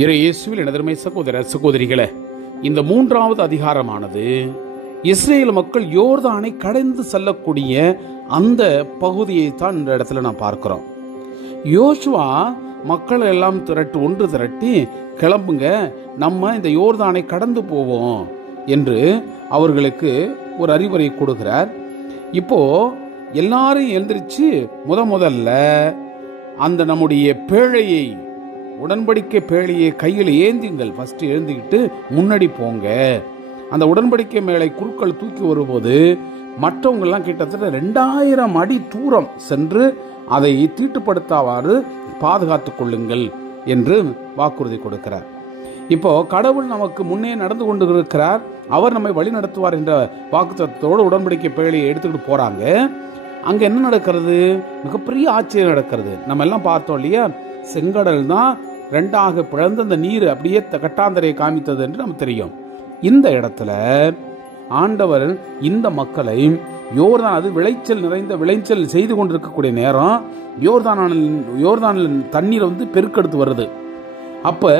இயேசுவில் எனதருமை சகோதர சகோதரிகளே, இந்த மூன்றாவது அதிகாரமானது இஸ்ரேல் மக்கள் யோர்தானை கடந்து செல்லக்கூடிய அந்த பகுதியை தான் இந்த இடத்துல நான் பார்க்கிறோம். யோசுவா மக்கள் எல்லாம் ஒன்று திரட்டி கிளம்புங்க, நம்ம இந்த யோர்தானை கடந்து போவோம் என்று அவர்களுக்கு ஒரு அறிவுரை கொடுக்கிறார். இப்போ எல்லாரும் எழுந்திரிச்சு முதல்ல அந்த நம்முடைய பேழையை, உடன்படிக்கை பேழையை கையில் ஏந்திங்கள், ஃபர்ஸ்ட் எழுந்திக்கிட்டு முன்னாடி போங்க. அந்த உடன்படிக்கை மேலே குருக்கள் தூக்கி வரும்போது மற்றவங்கெல்லாம் கிட்டத்தட்ட 2000 அடி தூரம் சென்று அதை தீட்டுப்படுத்தாவாறு பாதுகாத்துக் கொள்ளுங்கள் என்று வாக்குறுதி கொடுக்கிறார். இப்போ கடவுள் நமக்கு முன்னே நடந்து கொண்டு இருக்கிறார், அவர் நம்மை வழி நடத்துவார் என்ற வாக்குத்தத்தோடு உடன்படிக்கை பேழையை எடுத்துக்கிட்டு போறாங்க. அங்க என்ன நடக்கிறது? மிகப்பெரிய ஆச்சரியம் நடக்கிறது. நம்ம எல்லாம் பார்த்தோம் இல்லையா, செங்கடல் தான் 2ஆக பிளந்து அந்த நீர் அப்படியே கட்டாந்தரையை காமித்தது என்று நமக்கு தெரியும். இந்த இடத்துல ஆண்டவர் இந்த மக்களை யோர்தான், அது விளைச்சல் செய்து கொண்டிருக்கக்கூடிய நேரம், யோர்தானில் தண்ணீர் பெருக்கெடுத்து வருது. அப்ப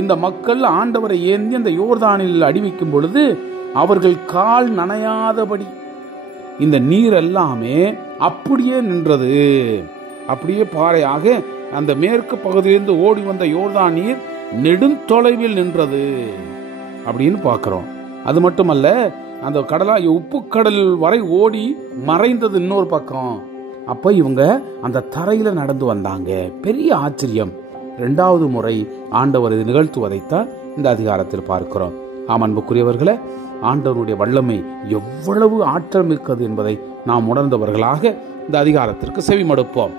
இந்த மக்கள் ஆண்டவரை ஏந்தி அந்த யோர்தானில் அடிவிக்கும் பொழுது அவர்கள் கால் நனையாதபடி இந்த நீர் எல்லாமே அப்படியே நின்றது. அப்படியே பாறையாக அந்த மேற்கு பகுதியிலிருந்து ஓடி வந்த யோர்தான் நீர் நெடுந்தொலைவில் நின்றது அப்படின்னு பார்க்கிறோம். அது மட்டுமல்ல, அந்த உப்பு கடல் வரை ஓடி மறைந்தது இன்னொரு பக்கம். அப்ப இவங்க அந்த தரையில நடந்து வந்தாங்க. பெரிய ஆச்சரியம். 2வது முறை ஆண்டவர் இது நிகழ்த்துவதைத்தான் இந்த அதிகாரத்தில் பார்க்கிறோம். அன்புக்குரியவர்களே, ஆண்டவருடைய வல்லமை எவ்வளவு ஆற்றல் மிக்கது என்பதை நாம் உணர்ந்தவர்களாக இந்த அதிகாரத்திற்கு செவிமடுப்போம்.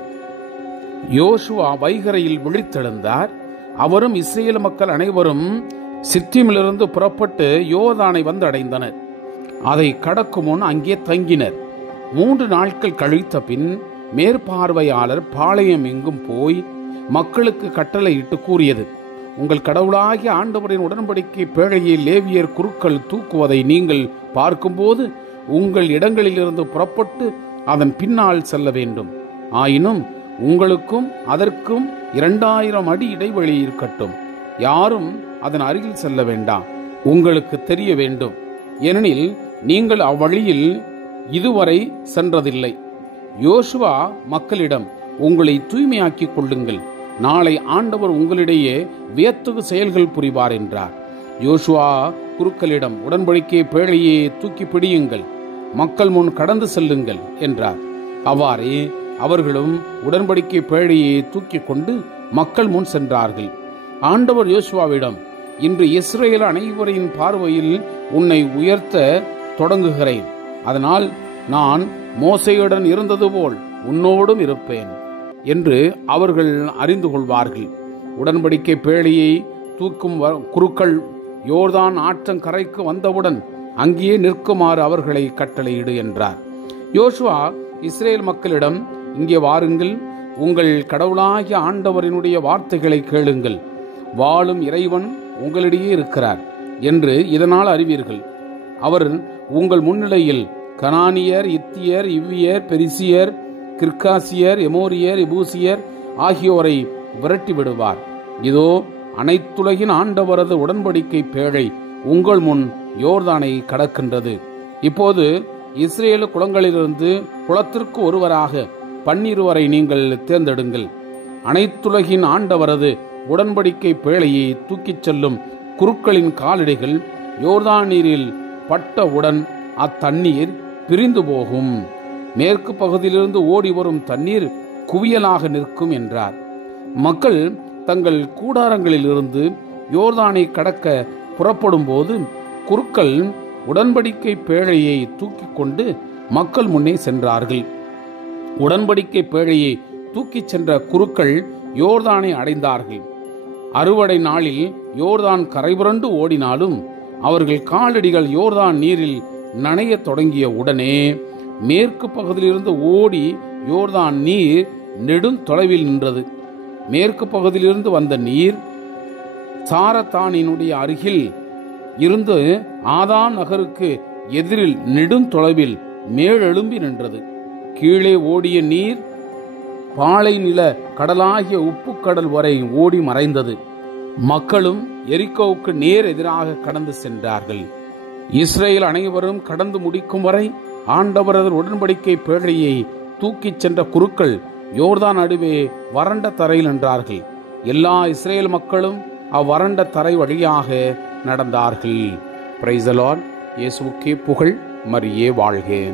யோசுவா வைகரையில் விழித்தெழுந்தார். அவரும் இஸ்ரேல் மக்கள் அனைவரும் சித்திமிலிருந்து புறப்பட்டு யோர்தானை வந்து அடைந்தனர். அதை கடக்கும் முன் அங்கே தங்கினர். 3 நாட்கள் கழித்த பின் மேற்பார்வையாளர் பாளையம் எங்கும் போய் மக்களுக்கு கட்டளையிட்டு கூறியது, உங்கள் கடவுளாகிய ஆண்டவரின் உடன்படிக்கை பேழையை லேவியர் குருக்கள் தூக்குவதை நீங்கள் பார்க்கும்போது உங்கள் இடங்களிலிருந்து புறப்பட்டு அதன் பின்னால் செல்ல வேண்டும். ஆயினும் உங்களுக்கும் அதற்கும் 2000 அடி இடைவெளி இருக்கட்டும். யாரும் அதன் அருகில் செல்ல வேண்டாம். உங்களுக்கு தெரிய வேண்டும், ஏனெனில் நீங்கள் அவ்வழியில் இதுவரை சென்றதில்லை. யோசுவா மக்களிடம், உங்களை தூய்மையாக்கிக் கொள்ளுங்கள், நாளை ஆண்டவர் உங்களிடையே வியத்தகு செயல்கள் புரிவார் என்றார். யோசுவா குருக்களிடம், உடன்படிக்கை பேழையை தூக்கி பிடியுங்கள், மக்கள் முன் கடந்து செல்லுங்கள் என்றார். அவ்வாறே அவர்களும் உடன்படிக்கை பேழையை தூக்கி கொண்டு மக்கள் முன் சென்றார்கள். ஆண்டவர் யோசுவாவிடம், இன்று இஸ்ரேல் அனைவரின் பார்வையில் உன்னை உயர்த்த தொடங்குகிறேன். அதனால் நான் மோசேயுடன் இருந்தது போல் உன்னோடும் இருப்பேன் என்று அவர்கள் அறிந்து கொள்வார்கள். உடன்படிக்கை பேழையை தூக்கும் குருக்கள் யோர்தான் ஆற்றங்கரைக்கு வந்தவுடன் அங்கேயே நிற்குமாறு அவர்களை கட்டளையிடு என்றார். யோசுவா இஸ்ரேல் மக்களிடம், இங்கே வாருங்கள், உங்கள் கடவுளாகிய ஆண்டவரினுடைய வார்த்தைகளை கேளுங்கள். வாழும் இறைவன் உங்களிடையே இருக்கிறார் என்று இதனால் அறிவீர்கள். அவர் உங்கள் முன்னிலையில் கனானியர், இத்தியர், இவ்வியர், பெரிசியர், கிர்காசியர், எமோரியர், எபூசியர் ஆகியோரை விரட்டி விடுவார். இதோ அனைத்துலகின் ஆண்டவரது உடன்படிக்கை பேழை உங்கள் முன் யோர்தானை கடக்கின்றது. இப்போது இஸ்ரேல் குலங்களிலிருந்து குலத்திற்கு ஒருவராக 12 நீங்கள் தேர்ந்தெடுங்கள். அனைத்துலகின் ஆண்டவரது உடன்படிக்கை பேழையை தூக்கிச் செல்லும் குருக்களின் காலடிகள் யோர்தான் நீரில் பட்டவுடன் அத்தண்ணீர் பிரிந்து போகும். மேற்கு பகுதியிலிருந்து ஓடி வரும் தண்ணீர் குவியலாக நிற்கும் என்றார். மக்கள் தங்கள் கூடாரங்களில் இருந்து யோர்தானை கடக்க புறப்படும் போது குருக்கள் உடன்படிக்கை பேழையை தூக்கி கொண்டு மக்கள் முன்னே சென்றார்கள். உடன்படிக்கை பேழையை தூக்கிச் சென்ற குருக்கள் யோர்தானை அடைந்தார்கள். அறுவடை நாளில் யோர்தான் கரைபுரண்டு ஓடினாலும் அவர்கள் காலடிகள் யோர்தான் நீரில் நனைய தொடங்கிய உடனே மேற்கு பகுதியிலிருந்து ஓடி யோர்தான் நீர் நெடுந்தொலைவில் நின்றது. மேற்கு பகுதியிலிருந்து வந்த நீர் சாரத்தானினுடைய அருகில் இருந்து ஆதான் நகருக்கு எதிரில் நெடுந்தொலைவில் மேலெழும்பி நின்றது. கீழே ஓடிய நீர் பாலை நில கடலாகிய உப்பு கடல் வரை ஓடி மறைந்தது. மக்களும் எரிகோவுக்கு நேர் எதிராக கடந்து சென்றார்கள். இஸ்ரேல் அனைவரும் கடந்து முடிக்கும் வரை ஆண்டவரது உடன்படிக்கை பேழையை தூக்கிச் சென்ற குருக்கள் யோர்தான் நடுவே வறண்ட தரையில் நின்றார்கள். எல்லா இஸ்ரேல் மக்களும் அவ்வறண்ட தரை வழியாக நடந்தார்கள். Praise the Lord. இயேசுவுக்கே புகழ். மரியே வாழ்க.